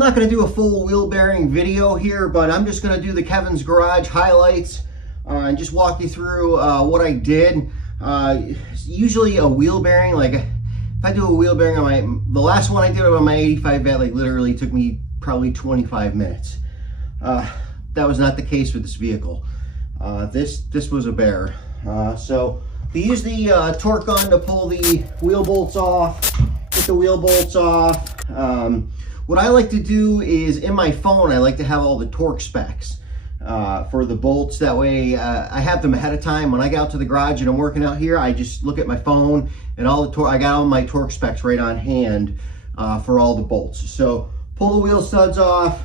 not going to do a full wheel bearing video here, but I'm just going to do the Kevin's Garage highlights and just walk you through what I did. Usually a wheel bearing, like if I do a wheel bearing on the last one I did on my 85 vet, like literally took me probably 25 minutes. That was not the case with this vehicle. This was a bear. So we use the torque gun to pull the wheel bolts off, get the wheel bolts off. What I like to do is in my phone, I like to have all the torque specs for the bolts. That way I have them ahead of time. When I get out to the garage and I'm working out here, I just look at my phone and all the torque. I got all my torque specs right on hand for all the bolts. So pull the wheel studs off,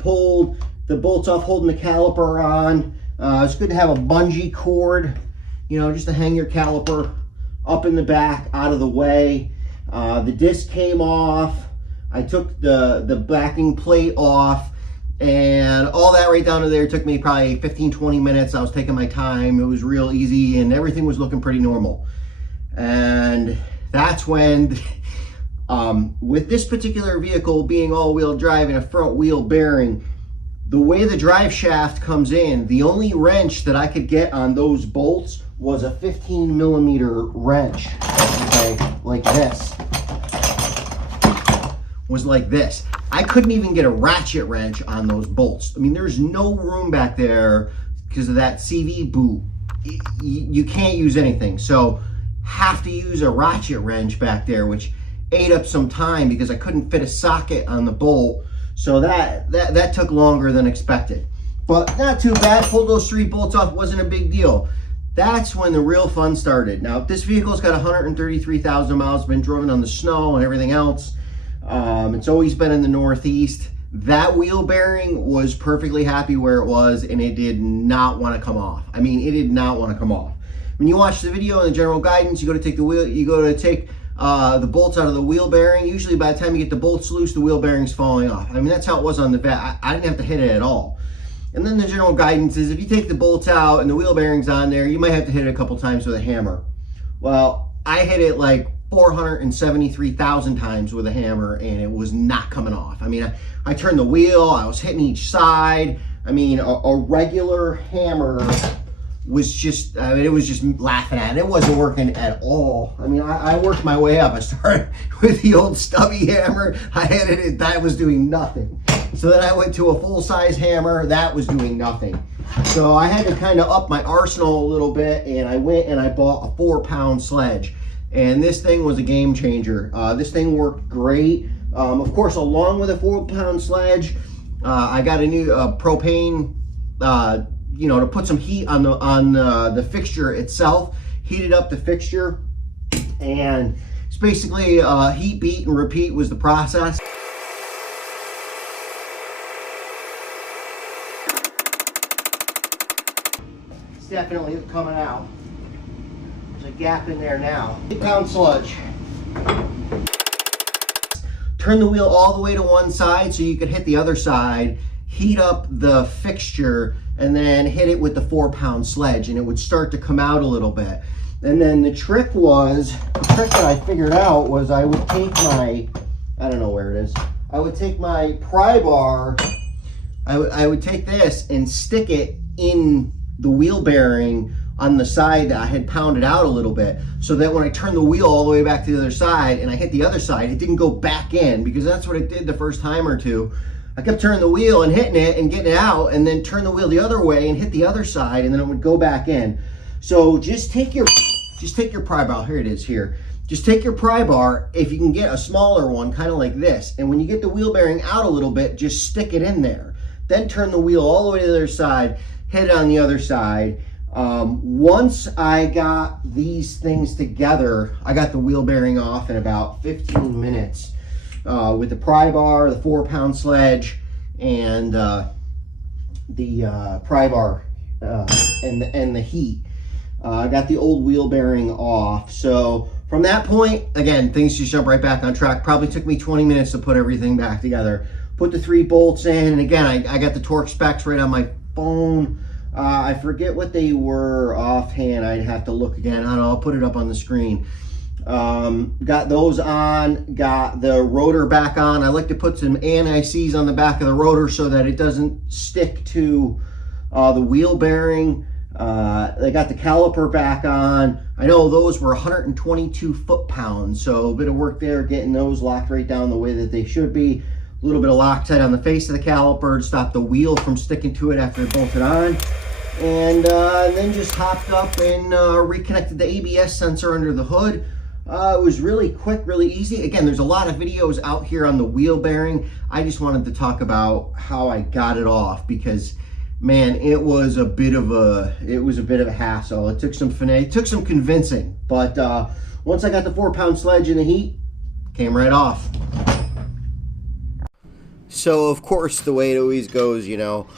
pulled the bolts off, holding the caliper on. It's good to have a bungee cord, you know, just to hang your caliper up in the back, out of the way. The disc came off. I took the backing plate off, and all that right down to there took me probably 15-20 minutes. I was taking my time. It was real easy, and everything was looking pretty normal. And that's when, with this particular vehicle being all-wheel drive and a front wheel bearing, the way the drive shaft comes in, the only wrench that I could get on those bolts was a 15-millimeter wrench, okay, like this. Was like this. I couldn't even get a ratchet wrench on those bolts. I mean, there's no room back there because of that CV boot. You can't use anything. So have to use a ratchet wrench back there, which ate up some time because I couldn't fit a socket on the bolt. So that took longer than expected. But not too bad. Pulled those 3 bolts off, wasn't a big deal. That's when the real fun started. Now, this vehicle's got 133,000 miles, been driven on the snow and everything else. It's always been in the Northeast. That wheel bearing was perfectly happy where it was, and it did not want to come off. I mean, it did not want to come off. When you watch the video and the general guidance, you go to take the wheel, you go to take the bolts out of the wheel bearing. Usually by the time you get the bolts loose, the wheel bearing's falling off. I mean, that's how it was on the vet. I didn't have to hit it at all. And then the general guidance is if you take the bolts out and the wheel bearing's on there, you might have to hit it a couple times with a hammer. Well, I hit it like 473,000 times with a hammer, and it was not coming off. I mean, I turned the wheel, I was hitting each side. I mean, a regular hammer was just, I mean, it was just laughing at it. It wasn't working at all. I mean, I worked my way up. I started with the old stubby hammer. I hit it, that was doing nothing. So then I went to a full-size hammer, that was doing nothing. So I had to kind of up my arsenal a little bit, and I went and I bought a 4-pound Sledge. And this thing was a game changer. This thing worked great. Of course, along with a 4-pound Sledge, I got a new propane, you know, to put some heat on the fixture itself. Heated up the fixture, and it's basically heat, beat, and repeat was the process. It's definitely coming out. There's a gap in there now. 8-pound sludge. Turn the wheel all the way to one side so you could hit the other side, heat up the fixture, and then hit it with the 4-pound Sledge, and it would start to come out a little bit. And then the trick that I figured out was I would take my, I don't know where it is, I would take my pry bar, I would take this and stick it in the wheel bearing on the side that I had pounded out a little bit, so that when I turned the wheel all the way back to the other side and I hit the other side, it didn't go back in, because that's what it did the first time or two. I kept turning the wheel and hitting it and getting it out, and then turn the wheel the other way and hit the other side, and then it would go back in. So just take your pry bar. Here it is here. Just take your pry bar, if you can get a smaller one, kind of like this, and when you get the wheel bearing out a little bit, just stick it in there. Then turn the wheel all the way to the other side, hit it on the other side. Once I got these things together, I got the wheel bearing off in about 15 minutes with the pry bar, the 4-pound Sledge, and the pry bar and the heat. I got the old wheel bearing off. So from that point, again, things just jump right back on track. Probably took me 20 minutes to put everything back together. Put the 3 bolts in, and again, I got the torque specs right on my phone. I forget what they were offhand. I'd have to look again. I don't know, I'll put it up on the screen. Got those on, got the rotor back on. I like to put some anti-seize on the back of the rotor so that it doesn't stick to the wheel bearing. They got the caliper back on. I know those were 122 foot-pounds, so a bit of work there getting those locked right down the way that they should be. A little bit of Loctite on the face of the caliper to stop the wheel from sticking to it after it bolted on. And then just hopped up and reconnected the ABS sensor under the hood. It was really quick, really easy. Again, there's a lot of videos out here on the wheel bearing. I just wanted to talk about how I got it off because, man, it was a bit of a hassle. It took some finesse, it took some convincing, but once I got the 4-pound Sledge in the heat, came right off. So of course, the way it always goes, you know,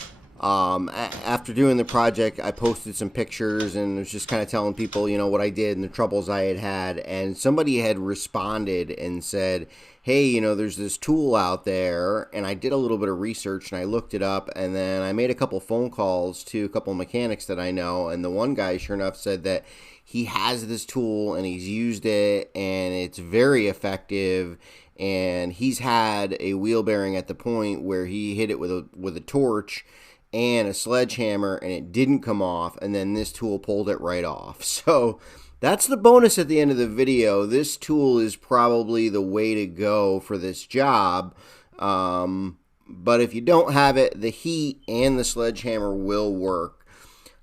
after doing the project, I posted some pictures and was just kind of telling people, you know, what I did and the troubles I had. And somebody had responded and said, hey, you know, there's this tool out there. And I did a little bit of research and I looked it up. And then I made a couple phone calls to a couple of mechanics that I know. And the one guy, sure enough, said that he has this tool and he's used it and it's very effective. And he's had a wheel bearing at the point where he hit it with a torch and a sledgehammer and it didn't come off, and then this tool pulled it right off. So that's the bonus at the end of the video. This tool is probably the way to go for this job, but if you don't have it, the heat and the sledgehammer will work.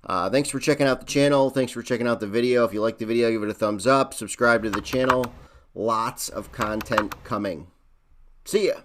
Thanks for checking out the channel. Thanks for checking out the video. If you like the video, give it a thumbs up, subscribe to the channel. Lots of content coming. See ya.